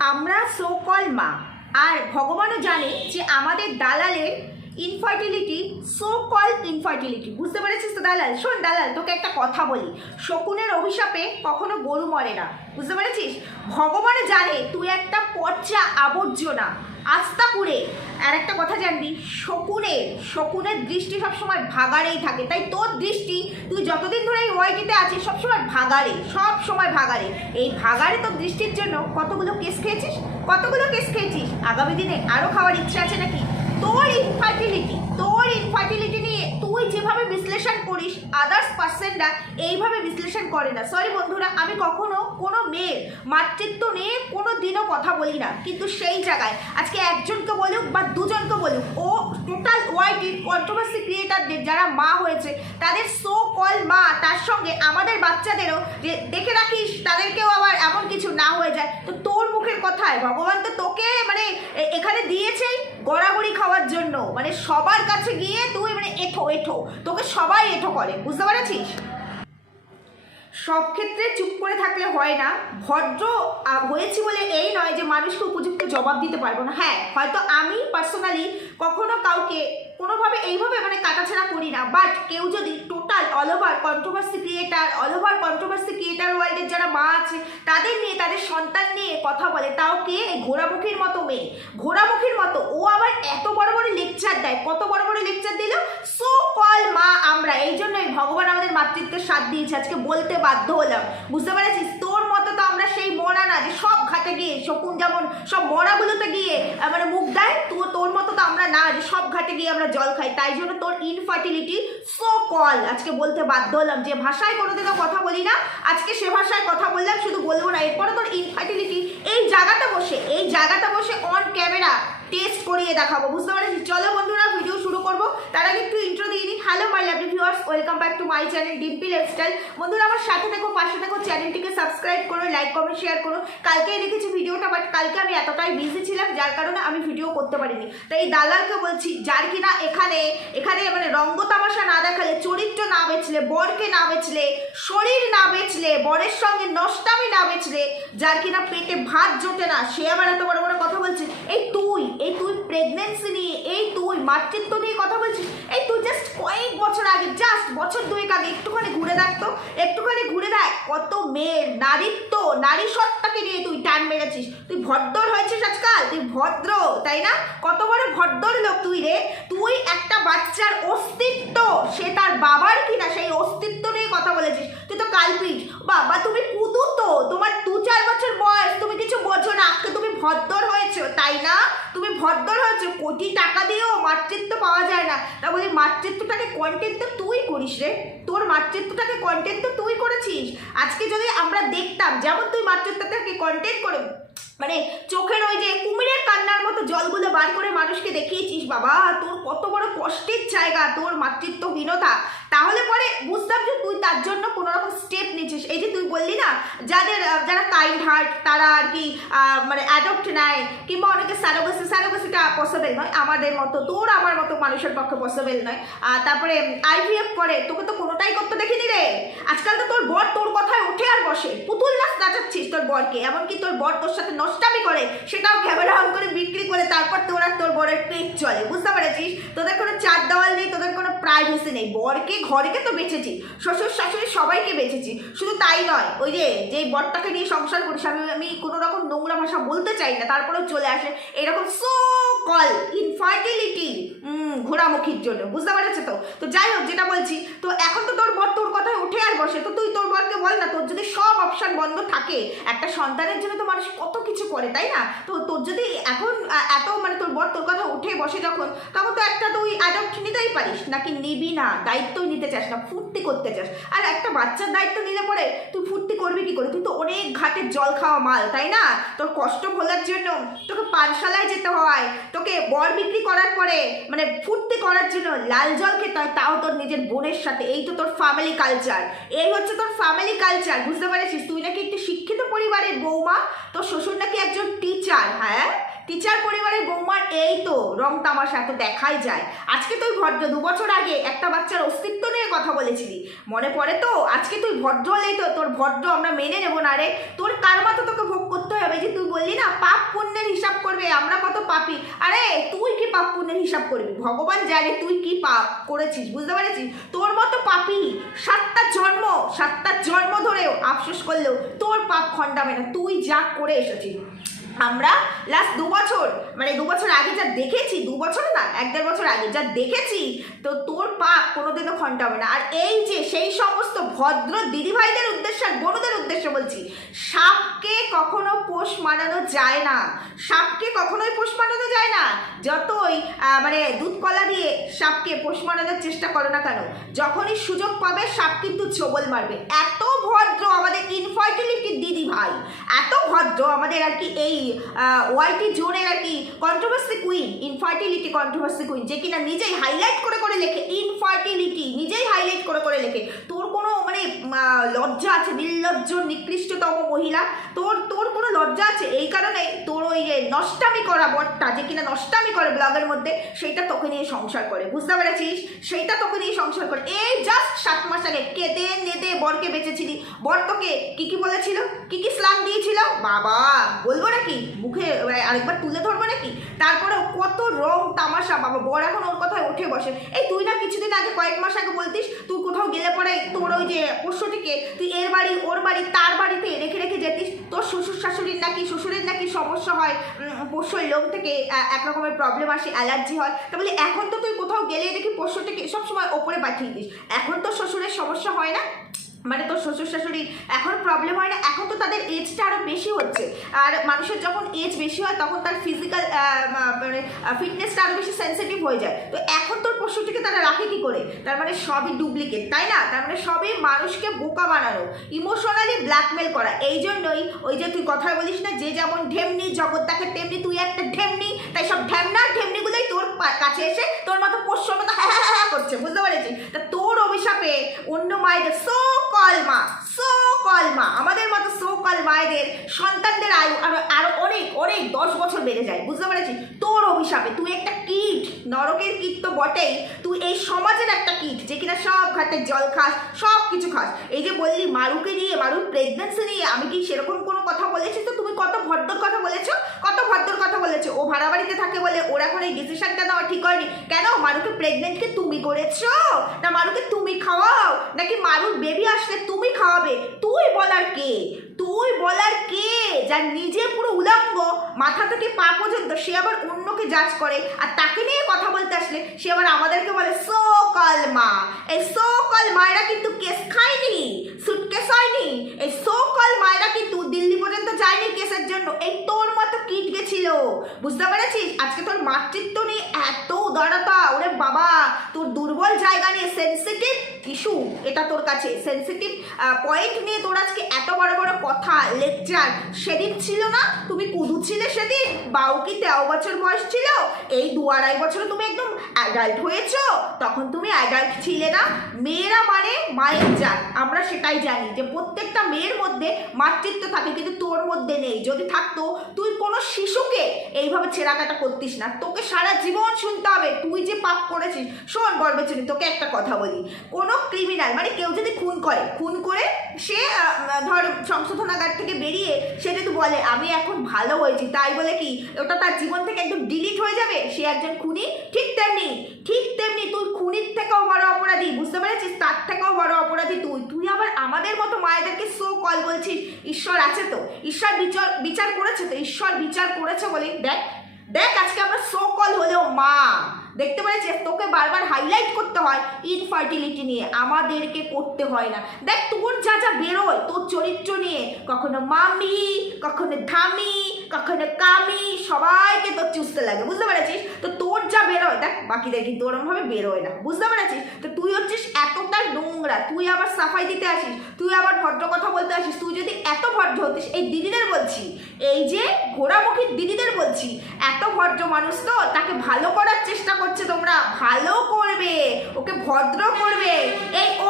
আমরা so call মা আর ভগবানও জানে যে আমাদের দালালের ইনফার্টিলিটি সো কল ইনফার্টিলিটি। বুঝতে পেরেছিস তো দালাল? শোন দালাল, তোকে একটা কথা বলি, শকুনের অভিশাপে কখনো গরু মরে না। বুঝতে পেরেছিস? ভগবানও জানে তুই একটা পচা আবর্জনা আস্তাপুরে। আর একটা কথা জানবি, শকুনের দৃষ্টি সবসময় ভাগাড়েই থাকে। তাই তোর দৃষ্টি, তুই যতদিন ধরে এই ওয়াইটিতে আছিস সবসময় ভাগাড়ে, সব সময় ভাগাড়ে। এই ভাগাড়ে তোর দৃষ্টির জন্য কতগুলো কেস খেয়েছিস, আগামী দিনে আরও খাওয়ার ইচ্ছা আছে নাকি? তোর ইনফার্টিলিটি নিয়ে তুই যেভাবে বিশ্লেষণ করিস, আদার্স পার্সনরা এইভাবে বিশ্লেষণ করে না। সরি বন্ধুরা, আমি কখনো কোনো মেয়ের মাতৃত্ব নিয়ে কোনো দিনও কথা বলি না, কিন্তু সেই জায়গায় আজকে একজনকে বলুক বা দুজনকে বলুক, ও টোটাল ওয়াইটির কন্ট্রোভার্সি ক্রিয়েটারদের যারা মা হয়েছে তাদের সো কল মা, তার সঙ্গে আমাদের বাচ্চাদেরও যে দেখে রাখিস তাদেরকেও আবার এমন কিছু না হয়ে যায়। তো তোর মুখের কথায় ভগবান তো তোকে মানে এখানে দিয়েছেই গড়াগড়ি খাওয়ার জন্য, মানে সবার কাছে গিয়ে তুই মানে এঠো, তোকে সবাই এঠো করে। বুঝতে পেরেছিস? সব ক্ষেত্রে চুপ করে থাকলে হয় না। ভদ্র হয়েছি বলে এই নয় যে মানুষকে উপযুক্ত জবাব দিতে পারবো না। হ্যাঁ, হয়তো আমি পার্সোনালি কখনো কাউকে কোনোভাবে এইভাবে মানে কাটাছেড়া করি না, বাট কেউ যদি total all over controversy creator ওয়ার্ল্ডের যারা মা আছে তাদের নিয়ে, তাদের সন্তান নিয়ে কথা বলে, তাও কে? ঘোড়ামুখীর মতো মেয়ে, ঘোড়ামুখীর মতো ও আবার এত বড় বড় লেকচার দেয়। কত বড় বড় লেকচার দিল? সো কল মা আমরা। এই জন্যই ভগবান আমাদের মাতৃত্বের স্বাদ দিয়েছে, আজকে বলতে বাধ্য হলাম। বুঝতে পেরেছিস? তোর মতো তো আমরা সেই মরা না যে সব ঘাটে গিয়ে, শকুন যেমন সব মরাগুলোতে গিয়ে মানে মুখ দেয়, তোর মতো তো আমরা না যে সব ঘাটে গিয়ে আমরা জল খাই। তাই জন্য তোর ইনফার্টিলিটি সো কল আজকে বলতে বাধ্য হলাম। যে ভাষায় কোনোদিনও কথা বলি না, আজকে সে ভাষায় কথা বললাম, শুধু বলবো না, এরপরে তোর ইনফার্টিলিটি এই জায়গাটা বসে অন ক্যামেরা টেস্ট করিয়ে দেখাবো। বুঝতে পারছিস? চলো বন্ধুরা, ভিডিও শুরু করবো। তার আগে একটু ইন্ট্রো দিয়ে নিই। Hello my lovely viewers, welcome back to my channel Dimpy lifestyle. বন্ধুরা আমার সাথে দেখো, পাশে দেখো, চ্যানেলটিকে সাবস্ক্রাইব করো, লাইক কমেন্ট শেয়ার করো। কালকেই দেখেছি ভিডিওটা, বাট কালকে আমি এতটাই বিজি ছিলাম যার কারণে আমি ভিডিও করতে পারিনি। তাই এই দালালকে বলছি, যার কিনা এখানে মানে রঙ্গ তামাশা না দেখালে, চরিত্র না বেচলে, বরকে না বেচলে, শরীর না বেচলে, বরের সঙ্গে নষ্টামি না বেচলে, যার কিনা পেটে ভাত জোটে না, সে আবার এত বড় বড় কথা বলছে। এই তুই প্রেগনেন্সি নিয়ে, এই তুই মাতৃত্ব নিয়ে কথা বলছিস। এই তুই জাস্ট কয়েক বছর আগে, জাস্ট বছর দুয়েক আগে একটুখানি ঘুরে দেখ, কত মেয়ের নারীত্ব, নারী সত্তাকে নিয়ে তুই টান মেরেছিস। তুই ভদ্র হয়েছিস আজকাল, তুই ভদ্র, তাই না? কত বড় ভদ্র লোক তুই রে। তুই একটা বাচ্চার অস্তিত্ব, সে তার বাবার কিনা, সেই অস্তিত্ব নিয়ে কথা বলেছিস। তুই তো কালপিট বাবা, তুমি পুতু, তো তোমার 2-4 বছর বয়স, তুমি কিছু বোঝো না, তুমি ভদ্র হয়েছো, তাই না? তুমি ভদ্র হয়েছো। কোটি টাকা দিয়েও মাতৃত্ব পাওয়া যায় না। তা বলি মাতৃত্বটাকে কন্টেন্ট তো তুই করিস রে, তোর মাতৃত্বটাকে কন্টেন্ট তো তুই করেছিস। আজকে যদি আমরা দেখতাম যেমন তুই মাতৃত্বটাকে কন্টেন্ট করে মানে চোখের ওই যে কুমিরের কান্নার মতো জলগুলো বার করে মানুষকে দেখিয়েছিস, বাবা তোর কত বড় কষ্টের জায়গা তোর মাতৃত্বহীনতা, তাহলে পরে বুঝতাম যে তুই তার জন্য কোনো রকম স্টেপ নিচ্ছিস। এই যে তুই বললি না, যারা কাইন্ড হার্ট তারা আর কি মানে অ্যাডপ্ট নেয়, কিংবা অনেকে স্যারোগেসিটা পসিবল নয় আমাদের মতো, তোর আমার মতো মানুষের পক্ষে পসিবল নয়। তারপরে IVF করে, তোকে তো কোনোটাই করতে দেখিনি রে। আজকাল তো তোর বর তোর কথায় উঠে আর বসে, পুতুল নাচ নাচাচ্ছিস তোর বরকে, এমনকি তোর বর তোর সাথে নষ্টামি করে, সেটাও ক্যামেরা অন করে বিক্রি করে, তারপর তোর আর তোর বরের পেট চলে। বুঝতে পেরেছিস? তোদের কোনো চার দেওয়াল নেই, তোদের কোনো প্রাইভেসি নেই। বরকে ঘরকে তো বেঁচেছি, শ্বশুর শাশুড়ি সবাইকে বেঁচেছি। শুধু তাই নয়, ওই যে বরটাকে নিয়ে সংসার করিস, আমি কোনো রকম নোংরা ভাষা বলতে চাই না, তারপরেও চলে আসে এরকম সো কল ইনফার্টিলিটি ঘোড়ামুখীর জন্য। বুঝতে পারছো তো? তো যাই হোক, যেটা বলছি, তো এখন তো তোর বর তোর কথায় উঠে আর বসে, তো তুই তোর বরকে বল না, তোর যদি সব অপশন বন্ধ থাকে, একটা সন্তানের জন্য তো মানুষ কত কিছু করে, তাই না? তো তোর যদি এখন এত মানে তোর বর তোর কথা উঠে বসে যখন, তখন তো একটা তুই অ্যাডপ্ট নিতেই পারিস, নাকি নিবি না? দায়িত্বই নিতে চাস না, ফুর্তি করতে চাস। আর একটা বাচ্চার দায়িত্ব নিলে পরে তুই ফুর্তি করবি কি করে? তুই তো অনেক ঘাটের জল খাওয়া মাল, তাই না? তোর কষ্ট ভোলার জন্য তোকে পাঠশালায় যেতে হয়, তোকে বর বিক্রি করার পরে মানে ফুর্তি করার জন্য লাল জল খেতে হয়, তাও তোর নিজের বোনের সাথে। এই তো তোর ফ্যামিলি কালচার, এই হচ্ছে তোর ফ্যামিলি কালচার। বুঝতে পারছিস? তুই নাকি একটি শিক্ষিত পরিবারের বৌমা, তোর শ্বশুর নাকি একজন টিচার। হ্যাঁ, টিচার পরিবারের বৌমার এই তো রং তামাশা তো দেখাই যায়। আজকে তুই ভদ্র, 2 বছর আগে একটা বাচ্চার অস্তিত্ব নিয়ে কথা বলেছিলি, মনে পড়ে তো? আজকে তুই ভদ্র হলেই তো তোর ভদ্র আমরা মেনে নেবো না রে। তোর কার্মা তো তোকে ভোগ করতে হবে। যে তুই বললি না পাপ পুণ্যের হিসাব করবে, আমরা কত পাপী। আরে তুই কি পাপ পুণ্যের হিসাব করবি? ভগবান জানে তুই কি পাপ করেছিস, বুঝতে পেরেছিস? তোর মতো পাপী 7টা জন্ম ধরেও আফসোস করলেও তোর পাপ খণ্ডাবে না। তুই যা করে এসেছিস, আমরা লাস্ট 2 বছর, মানে 2 বছর আগে যা দেখেছি, 2 বছর না 1-1.5 বছর আগে যা দেখেছি, তো তোর পাপ কোনোদিনও খণ্ডাবে না। আর এই যে সেই সমস্ত ভদ্র দিদিভাইদের উদ্দেশ্যে আর বোনদের উদ্দেশ্যে বলছি, সাপকে কখনো পোষ মানানো যায় না। সাপকে কখনোই পোষ মানানো যায় না। যতই মানে দুধ কলা দিয়ে সাপকে পোষ মানানোর চেষ্টা করো না কেন, যখনই সুযোগ পাবে সাপ কিন্তু ছোবল মারবে। এত ভদ্র আমাদের ইনফার্টিলিটি দিদি ভাই, এত ভদ্র আমাদের আর কি এই ওয়াইটি জোনের আর কি controversy queen, infertility controversy queen, যে কিনা নিজেই হাইলাইট করে করে লেখে ইনফার্টিলিটি, নিজেই হাইলাইট করে করে লেখে। তোর কোনো মানে লজ্জা আছে? নির্লজ্জ নিকৃষ্টতম মহিলা, তোর কোনো লজ্জা আছে? এই কারণে তোর ওই যে নষ্টামি করা বরটা, যে কিনা নষ্টামি করে ব্লগের মধ্যে, সেইটা তোকে নিয়ে সংসার করে, বুঝতে পেরেছিস? সেইটা তোকে নিয়ে সংসার করে। এই জাস্ট 7 মাস আগে কেঁদে নেদে বরকে বেঁচেছিলি। বর তোকে কি বলেছিল, কি স্লাং দিয়েছিল, বাবা বলবো নাকি মুখে আরেকবার তুলে ধরবো নাকি? তারপরে কত রং তামাশা, বাবা বর এখন ওর কথায় উঠে বসে। এই তুই না কিছুদিন আগে, কয়েক মাস আগে বলতিস তুই কোথাও গেলে পরে তোর ওই যে পোষ্যটিকে তুই এর বাড়ি ওর বাড়ি তার বাড়িতে রেখে রেখে যেতিস। তোর শ্বশুরের নাকি সমস্যা হয়, পোষ্যর লোম থেকে এক রকমের প্রবলেম আসে, অ্যালার্জি হয়। তা বলি এখন তো তুই কোথাও গেলে দেখি পোষ্যটিকে সবসময় ওপরে পাঠিয়ে দিস। এখন তো শ্বশুরের সমস্যা হয় না, মানে তোর শ্বশুর শাশুড়ির এখন প্রবলেম হয় না? এখন তো তাদের এজটা আরও বেশি হচ্ছে, আর মানুষের যখন এজ বেশি হয় তখন তার ফিজিক্যাল মানে ফিটনেসটা আরও বেশি সেন্সিটিভ হয়ে যায়। তো এখন তোর পশুটিকে তারা রাখে কি করে? তার মানে সবই ডুপ্লিকেট, তাই না? তার মানে সবই মানুষকে বোকা বানানো, ইমোশনালি ব্ল্যাকমেল করা। এই জন্যই ওই যে তুই কথা বলিস না, যে যেমন ঢেমনি জগৎ দেখে তেমনি তুই একটা ঢেমনি, তাই সব ঢেমনিগুলোই তোর কাছে এসে তোর মতো পোষ্য মতো হ্যাঁ করছে, বুঝতে পেরেছিস? তা তোর অভিশাপে অন্য মায়েদের সো কল মা আমাদের মতো সো কল মায়েদের সন্তানদের আয়ু আরো অনেক 10 বছর বেড়ে যায়, বুঝতে পেরেছিস? তোর অভিশাপে তুই একটা কীট, নরকের কীট তো বটেই, তুই এই সমাজের একটা কীট, যে কিনা সব ঘাটের জল খাস, সব কিছু খাস। এই যে বললি মারুকে নিয়ে, মারুর প্রেগনেন্সি নিয়ে আমি কি সেরকম কোনো কথা বলেছি? তো তুমি কত ভদ্র কথা বলেছো, ও ভাড়া বাড়িতে থাকে বলে ওর এখন এই ডিসিশনটা নেওয়া ঠিক হয়নি। কেন? মারুকে প্রেগনেন্টকে তুমি করেছো না? মারুকে তুমি খাওয়াও নাকি মারুর বেবি আসলে তুমি খাওয়াবে? তুই বলার কে? যার নিজে পুরো উলঙ্গ মাথা থেকে পা পর্যন্ত, সে আবার অন্যকে জাজ করে, আর তাকে নিয়ে কথা বলতে আসলে সে আবার আমাদেরকে বলে সো কল মা। এই সো কল মায়েরা কিন্তু কেস খায়নি, সুটকেস হয়নি। এই সো কল মায়েরা কিন্তু দিল্লি পর্যন্ত যায়নি কেসের জন্য, এই তোর মতো কিট গেছিল, বুঝতে পেরেছিস? আজকে তোর মাতৃত্ব নিয়ে এত উদারতা, ওরে বাবা তোর দুর্বল জায়গা নিয়ে সেন্সিটিভ ইস্যু, এটা তোর কাছে সেন্সিটিভ পয়েন্ট নিয়ে তোর আজকে এত বড় বড় কথা লেকচার। সেদিন ছিল না, তুমি কুদু ছিলে সেদিন, বাউ কি 13 বছর বয়স ছিল, এই 2-2.5 বছরে তুমি একদম অ্যাডাল্ট হয়েছো, তখন তুমি অ্যাডাল্ট ছিলে না। মেয়েরা মানে মায়ের জাত, আমরা সেটাই জানি যে প্রত্যেকটা মেয়ের মধ্যে মাতৃত্ব থাকে, কিন্তু তোর মধ্যে নেই। যদি থাকতো তুই কোনো শিশুকে এইভাবে ছেঁড়াকাটা করতিস না, তোকে সারা জীবন শুনতে হবে তুই যে পাপ করেছিস। শোন গর্বেচনী, তোকে একটা কথা বলি, কোনো ক্রিমিনাল মানে কেউ যদি খুন করে সে ধর সংশোধনাগার থেকে বেরিয়ে সে যদি বলে আমি এখন ভালো হয়েছি, তাই বলে কি ওটা তার জীবন থেকে একদম ডিলিট হয়ে যাবে? সে একজন খুনি। ঠিক তেমনি তুই খুনির থেকেও বড় অপরাধী, বুঝতে পেরেছিস? তার থেকেও বড় অপরাধী তুই আবার আমাদের মতো মায়েদেরকে সো কল বলছিস। ঈশ্বর আছে তো, ঈশ্বর বিচার করেছে তো, ঈশ্বর বিচার করেছে বলে দেখ আজকে আমরা সো কল হলেও মা, দেখতে পেরেছিস? তোকে বারবার হাইলাইট করতে হয় ইনফার্টিলিটি নিয়ে, আমাদেরকে করতে হয় না। দেখ তোর যা বেরোয় তোর চরিত্র নিয়ে, কখনো মামি, কখনো ধামি, কখনো কামি, সবাইকে তোর চুষতে লাগে, বুঝতে পেরেছিস? তো তোর যা বেরোয় দেখ, বাকিদের কিন্তু ওরমভাবে বেরোয় না, বুঝতে পেরেছিস? তো তুই হচ্ছিস এতটা নোংরা, তুই আবার সাফাই দিতে আসিস, তুই আবার ভদ্র কথা বলতে আসিস। তুই যদি এত ভদ্র হতিস, এই দিদিদের বলছি, এই যে ঘোড়ামুখীর দিদিদের বলছি, এত ভদ্র মানুষ তো তাকে ভালো করার চেষ্টা করছে, তোমরা ভালো করবে, ওকে ভদ্র করবে,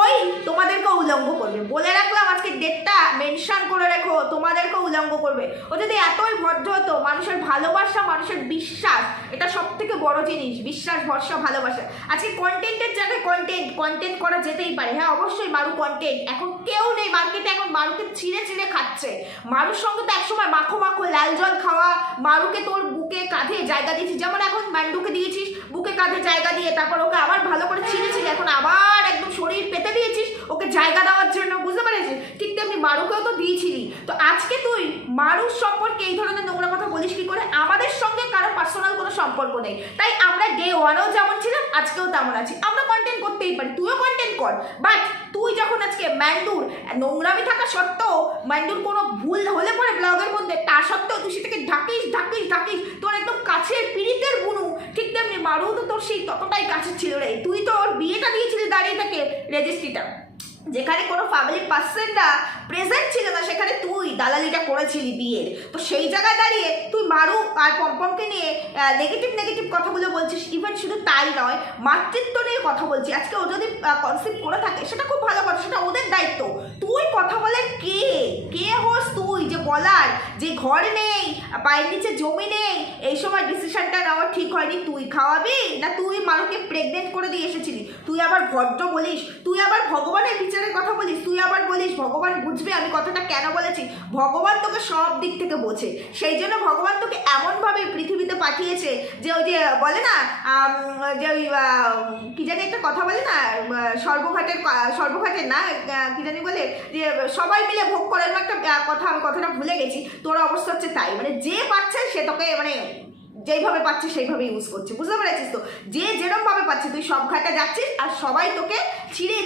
ওই তোমাদেরকে উলঙ্গ করবে। বলে রাখলাম, আজকে ডেটটা মেনশন করে রেখো, তোমাদেরকে উলঙ্গ করবে। ও যদি এতই ভদ্র হতো, মানুষের ভালোবাসা, মানুষের বিশ্বাস, এটা সব থেকে বড় জিনিস। বিশ্বাস, ভরসা, ভালোবাসা। আজকে কন্টেন্টের জায়গায় কন্টেন্ট করা যেতেই পারে। হ্যাঁ অবশ্যই মারু কন্টেন্ট, এখন কেউ নেই মার্কেটে, এখন মারুকে ছিঁড়ে ছিঁড়ে খাচ্ছে। মারুর সঙ্গে তো একসময় মাখো মাখো লাল জল খাওয়া, মারুকে তোর বুকে কাঁধে জায়গা দিয়েছিস, যেমন এখন মান্ডুকে দিয়েছিস বুকে কাঁধে জায়গা দিয়ে, তারপর ওকে আবার ভালো করে ছিঁড়ে ছিঁড়ে এখন আবার একদম শরীর পেতে দিয়েছিস ওকে জায়গা দেওয়ার জন্য, বুঝতে পেরেছিস? ঠিক তেমনি মারুকেও তো দিয়েছিলি। তো আজকে তুই মারুর সম্পর্কে এই ধরনের নোংরা কথা বলিস কি করে? আমাদের সঙ্গে কারো পার্সোনাল কোনো সম্পর্ক নেই, তাই আমরা ডে ওয়ানেও যেমন ছিলাম আজকেও তেমন আছি। আমরা কন্টেন্ট করতেই পারি, তুইও কন্টেন্ট কর, বাট তুই যখন আজকে ম্যান্ডুর নোংরামি থাকা সত্ত্বেও, ম্যান্ডুর কোনো ভুল হলে পরে ব্লগের মধ্যে, তা সত্ত্বেও তুই সেটাকে ঢাকিস তোর একদম কাছের পীড়িতের বুনু, ঠিক তেমনি মারু তো তোর সেই ততটাই কাছে ছিল রে। তুই তো ওর বিয়েটা দিয়েছিলি দাঁড়িয়ে থেকে, রেজিস্ট্রিটা, যেখানে কোনো ফ্যামিলি পার্সনরা প্রেজেন্ট ছিল না, সেখানে তুই দালালিটা করেছিলি বিয়ের। তো সেই জায়গায় দাঁড়িয়ে তুই মারু আর পম্পমকে নিয়ে নেগেটিভ কথাগুলো বলছিস। ইভেন শুধু তাই নয়, মাতৃত্ব নিয়ে কথা বলছি। আজকে ও যদি কনসেপ্ট করে থাকে সেটা খুব ভালো কথা, সেটা ওদের দায়িত্ব। তুই কথা বলার কে হোস তুই যে বলার, যে ঘর নেই, পায়ের নিচে জমি নেই, এই সময় ডিসিশনটা নেওয়া ঠিক হয়নি, তুই খাওয়াবি না তুই মারুকে প্রেগনেন্ট করে দিয়ে এসেছিলি? তুই আবার ভদ্র বলিস, তুই আবার ভগবানের বিচারের কথা বলিস, তুই আবার বলিস ভগবান বুঝবে আমি কথাটা কেন বলেছি। ভগবান তোকে সব দিক থেকে বোঝে, সেই জন্য ভগবান তোকে এমনভাবে পৃথিবীতে পাঠিয়েছে যে ওই যে বলে না যে ওই কি জানি একটা কথা বলে না, সর্বঘাটের না কি জানি বলে, যে সবাই মিলে ভোগ করে, একটা কথা, আমি কথাটা ভুলে গেছি। তোর অবস্থা হচ্ছে তাই, মানে যে পাচ্ছে সে তোকে মানে যেইভাবে পাচ্ছে সেইভাবে ইউজ করছে, বুঝতে পেরেছিস? তো যে যেরকম ভাবে পাচ্ছে, তুই সব ঘাটে যাচ্ছিস আর সবাই তোকে ছিঁড়ে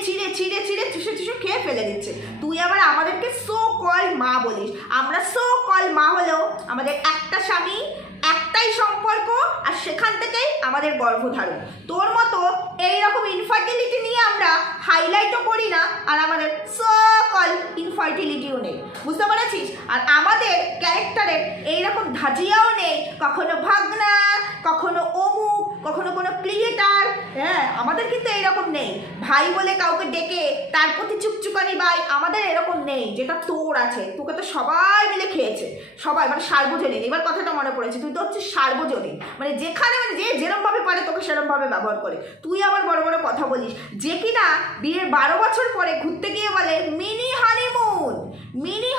চুষে খেয়ে ফেলে দিচ্ছে। তুই আবার আমাদেরকে সো কল মা বলিস। আমরা সো কল মা হলেও আমাদের একটা স্বামী, একটাই সম্পর্ক, আর সেখান থেকেই আমাদের গর্ভধারণ। তোর মতো এইরকম ইনফার্টিলিটি নিয়ে আমরা হাইলাইটও করি না, আর আমাদের সকল ইনফার্টিলিটিও নেই, বুঝতে পেরেছিস? আর আমাদের ক্যারেক্টারের এইরকম ধাজিয়াও নেই, কখনো ভাগনা, কখনো অমুক, কখনো কোনো ক্রিয়েটার। হ্যাঁ আমাদের কিন্তু এইরকম নেই, ভাই বলে কাউকে ডেকে তার প্রতি চুপচুকানি ভাই, আমাদের এরকম নেই যেটা তোর আছে। তোকে তো সবাই মিলে খেয়েছে, সবাই, মানে সার্বজনীন। এবার কথাটা মনে পড়েছে, তুই তো হচ্ছে সার্বজনীন, মানে যেখানে মানে যে যেরমভাবে পারে তোকে সেরমভাবে ব্যবহার করে। তুই আবার বড় বড় কথা বলিস, যে কিনা বিয়ের 12 বছর পরে ঘুরতে গিয়ে বলে মিনি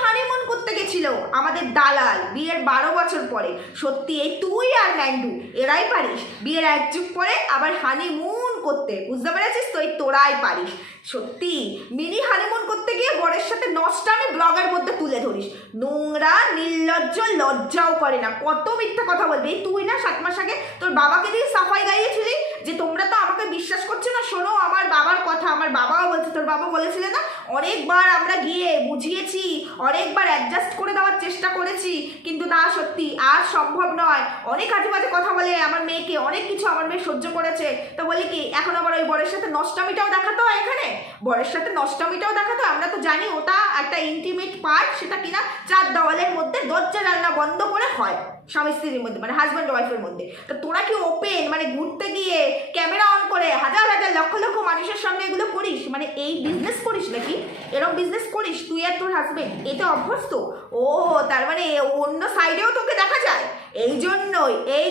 হানিমুন করতে গেছিল আমাদের দালাল বিয়ের 12 বছর পরে। সত্যি এই তুই আর ম্যান্ডু এরাই পারিস বিয়ের 1 যুগ পরে আবার হানিমুন করতে, বুঝতে পেরেছিস? তো এই তোরাই পারিস। সত্যি মিনি হানিমুন করতে গিয়ে বরের সাথে নষ্টামি ব্লগের মধ্যে তুলে ধরিস, নোংরা, নির্লজ্জ, লজ্জাও করে না, কত মিথ্যা কথা বলবি। তুই না 7 মাস আগে তোর বাবাকে দিয়ে সাফাই গাইয়েছিলি যে তোমরা তো আমাকে বিশ্বাস করছো না, শোনো আমার বাবার কথা। আমার বাবাও বলছে, তোর বাবা বলেছিলেন না, অনেকবার আমরা গিয়ে বুঝিয়েছি, অনেকবার অ্যাডজাস্ট করে দেওয়ার চেষ্টা করেছি, কিন্তু না সত্যি আর সম্ভব নয়। অনেক আজে বাজে কথা বলে আমার মেয়েকে, অনেক কিছু আমার মেয়ে সহ্য করেছে। তো বলি কি এখন আবার ওই বরের সাথে নষ্টামিটাও দেখাতে হয়, এখানে বরের সাথে নষ্টামিটাও দেখাতে হয়। আমরা তো জানি ওটা একটা ইন্টিমেট পার্ট, সেটা কিনা 4 দেওয়ালের মধ্যে দরজা জানলা বন্ধ করে হয় স্বামী স্ত্রীর মধ্যে, মানে হাজব্যান্ড ওয়াইফের মধ্যে। তো তোরা কি ওপেন মানে ঘুরতে গিয়ে ক্যামেরা অন করে হাজার হাজার লক্ষ লক্ষ মানুষের সামনে এগুলো করিস? মানে এই বিজনেস করিস নাকি? এরকম বিজনেস করিস তুই আর তোর হাজব্যান্ড? এটা অভ্যস্ত? ও তার মানে অন্য সাইডেও তোকে দেখা যায়। এই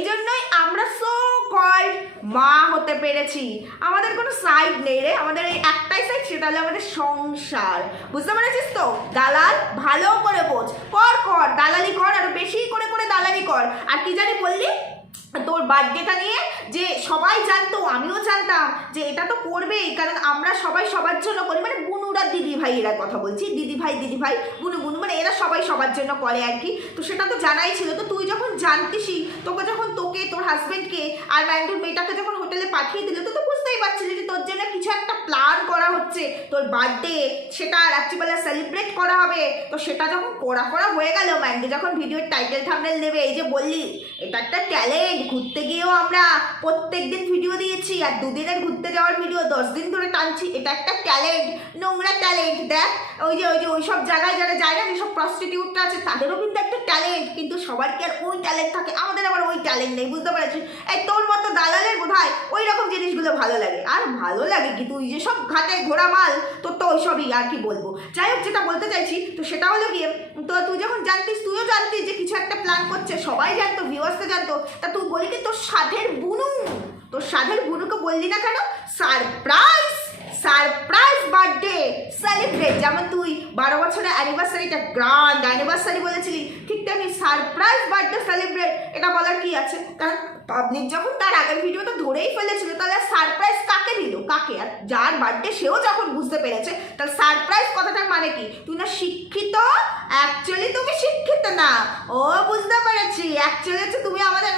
জন্যই আমরা সো কল্ড মা হতে পেরেছি। আমাদের কোনো সাইড নেই রে, আমাদের এই একটাই সাইড, সেটা হলো আমাদের সংসার, বুঝতে পেরেছিস? তো দালাল ভালো করে বোঝ, কর দালালি কর, আর বেশি করে দালালি কর। আর কি জানি বললি তোর বার্থডেটা নিয়ে, যে সবাই জানতো, আমিও জানতাম যে এটা তো করবেই, কারণ আমরা সবাই সবার জন্য করি, মানে বুনুরা দিদি ভাই এরা কথা বলছি, দিদি ভাই বুনু মানে এরা সবাই সবার জন্য করে আর কি। তো সেটা তো জানাই ছিল। তো তুই যখন জানতিসই, তোকে তোর হাজবেন্ডকে আর ম্যান্ডুর মেয়েটাকে যখন হোটেলে পাঠিয়ে দিল, তো বুঝতেই পারছিলি যে তোর জন্য কিছু একটা প্ল্যান করা হচ্ছে, তোর বার্থডে সেটা রাত্রিবেলা সেলিব্রেট করা হবে। তো সেটা যখন করা হয়ে গেল, ম্যান্ডু যখন ভিডিওর টাইটেল থাম্বনেল দেবে, এই যে বললি এটা একটা ট্যালেন্ট, ঘুরতে গিয়েও আমরা প্রত্যেক দিন ভিডিও দিয়েছি, আর 2 দিনের ঘুরতে যাওয়ার ভিডিও 10 দিন ধরে টানছি, এটা একটা ট্যালেন্ট, নোংরা ট্যালেন্ট। দেখ ওই যে ওই সব জায়গায় যারা যায় না, যেসব প্রস্টিটিউটরা আছে তাদেরও কিন্তু একটা ট্যালেন্ট, কিন্তু সবার কি আর ওই ট্যালেন্ট থাকে? আমাদের আবার ওই ট্যালেন্ট নেই, বুঝতে পারছিস? পারছিস? এই তোর মতো দালালের বোধহয় ওই রকম জিনিসগুলো ভালো লাগে। আর ভালো লাগে কি, তুই যে সব ঘাটে ঘোড়া মাল, তোর তো ওইসবই, আর কি বলবো। যাই হোক, যেটা বলতে চাইছি তো সেটা হলো গিয়ে, তো তুই যখন জানতিস, তুইও জানতিস যে কিছু একটা প্ল্যান করছে, সবাই জানতো, ভিউয়ার্সও জানতো, তা তুই বলি কি তোর সাধের বুনু, তোর সাধের বুনুকে বললি না কেন? Surprise, surprise birthday celebrate. যেমন তুই 12 বছরের অ্যানিভার্সারিটা গ্র্যান্ড অ্যানিভার্সারি বলেছিলি, ঠিক তেমনি সারপ্রাইজ বার্থডে সেলিব্রেট এটা বলার কি আছে? কারণ পাবলিক যখন তার আগের ভিডিওটা ধরেই ফেলেছিল, তাহলে সারপ্রাইজ কাকে দিল, কাকে? আর যার বার্থডে সেও যখন বুঝতে পেরেছে, তাহলে সারপ্রাইজ কথাটার মানে কি? তুই না শিক্ষিত, অ্যাকচুয়ালি তুমি শিক্ষিত না। ও বুঝতে পেরেছি, অ্যাকচুয়ালি হচ্ছে তুমি আমাদের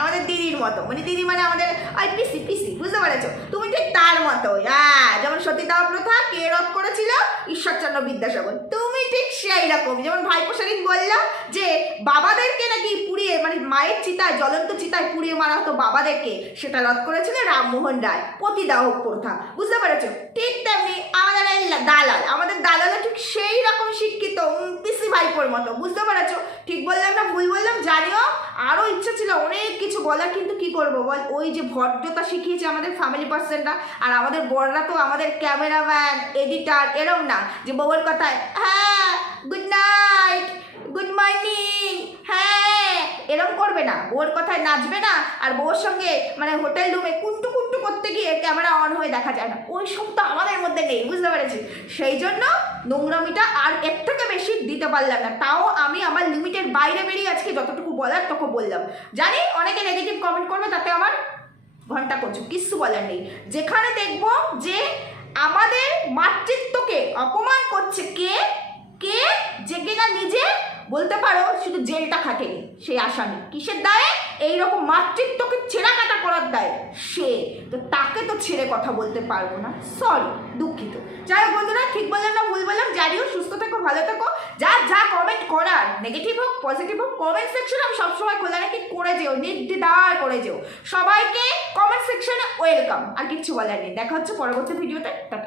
আমাদের দিদির মতো, মানে দিদি মানে আমাদের ওই পিসি, পিসি, বুঝতে পেরেছো? তুমি ঠিক তার মতো। হ্যাঁ, যেমন সতীদাহ প্রথা কে রদ করেছিল? ঈশ্বরচন্দ্র বিদ্যাসাগর। তুমি ঠিক সেই রকম। যেমন ভাইপো সেদিন বললাম যে বাবাদেরকে নাকি পুড়িয়ে, মানে মায়ের চিতায়, জ্বলন্ত চিতায় পুড়িয়ে মারা হতো বাবাদেরকে, সেটা রদ করেছিল রামমোহন রায়, পতিদাহ প্রথা, বুঝতে পেরেছো? ঠিক তেমনি আমাদের এই দালাল, আমাদের দালালও ঠিক সেই রকম শিক্ষিত, পিসি ভাইপোর মতো, বুঝতে পেরেছো? ঠিক বললাম না ভুল বললাম জানিও। আরও ইচ্ছা ছিল অনেক কিছু বলার, কিন্তু কি করবো বল, ওই যে ভদ্রতা শিখিয়েছে আমাদের ফ্যামিলি পার্সনরা, আর আমাদের বড়রা তো আমাদের ক্যামেরাম্যান, এডিটার এরম না যে বউয়ের কথায় হ্যাঁ গুড নাইট, গুড মর্নিং, হ্যাঁ এরম করবে না, বউয়ের কথায় নাচবে না, আর বউয়ের সঙ্গে মানে হোটেল রুমে কুন্টু কুন্টু করতে গিয়ে ক্যামেরা অন হয়ে দেখা যায় না, ওই সব তো আমাদের মধ্যে নেই, বুঝতে পেরেছি? সেই জন্য নোংরামিটা আর এর থেকে বেশি দিতে পারলাম না। তাও আমি আমার লিমিটের বাইরে বেরিয়ে আজকে যতটুকু বলার তখন বললাম। জানি অনেকে নেগেটিভ কমেন্ট করবে, তাতে আমার ঘন্টা করছো, কিচ্ছু বলার নেই। যেখানে দেখবো যে আমাদের মাতৃত্বকে অপমান করছে কে, কে যে কিনা নিজে বলতে পারো শুধু জেলটা খাটেনি, সেই আসামি কিসের দায়ে? এইরকম মাতৃত্বকে ছেঁড়া কাটা করার দায়ে সে, তো তাকে তো ছেড়ে কথা বলতে পারবো না, সরি, দুঃখিত। যাই হোক বন্ধুরা, ঠিক বললাম না ভুল বললাম, জানিও, সুস্থ থেকো, ভালো থেকো। যা যা কমেন্ট করার, নেগেটিভ হোক পজিটিভ হোক, কমেন্ট সেকশনে আমি সবসময় খোলা রাখি, করে যেও, নির্দ্বিধায় করে যেও। সবাইকে কমেন্ট সেকশনে ওয়েলকাম, আর কিচ্ছু বলার নেই। দেখা হচ্ছে পরবর্তী ভিডিওতে, টাটা।